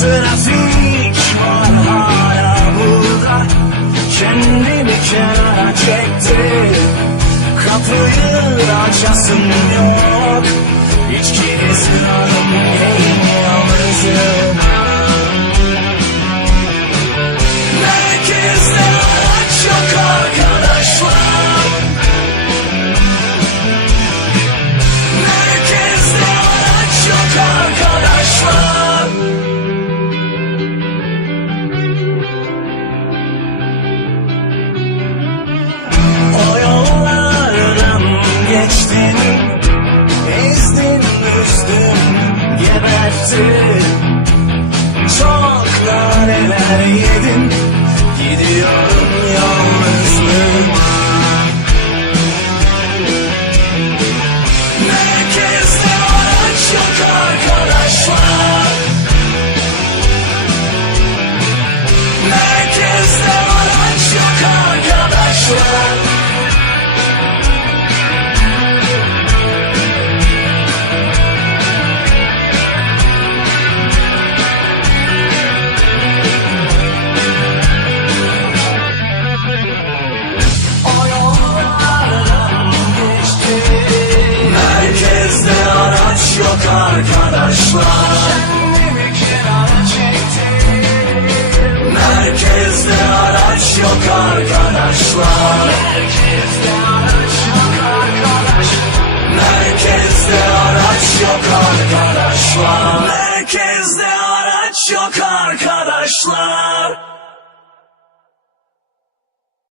Trafik var hala burada, kendimi kenara çektim. Kapıyı açasım yok, içkili sınavım yayın yalnızım. Merkezde araç yok arkadaşlar. Merkezde araç yok arkadaşlar. O yollardan geçtim, ezdim, üzdüm, geberttim. Çok naneler yedim, gidiyorum yalnızlığıma. Merkezde araç yok arkadaşlar. Merkezde araç yok arkadaşlar. O yollardan geçtim, merkezde araç yok arkadaşlar. Kendimi kenara çektim. Merkezde araç yok arkadaşlar. Merkezde araç yok arkadaşlar. Merkezde araç yok arkadaşlar. Merkezde araç yok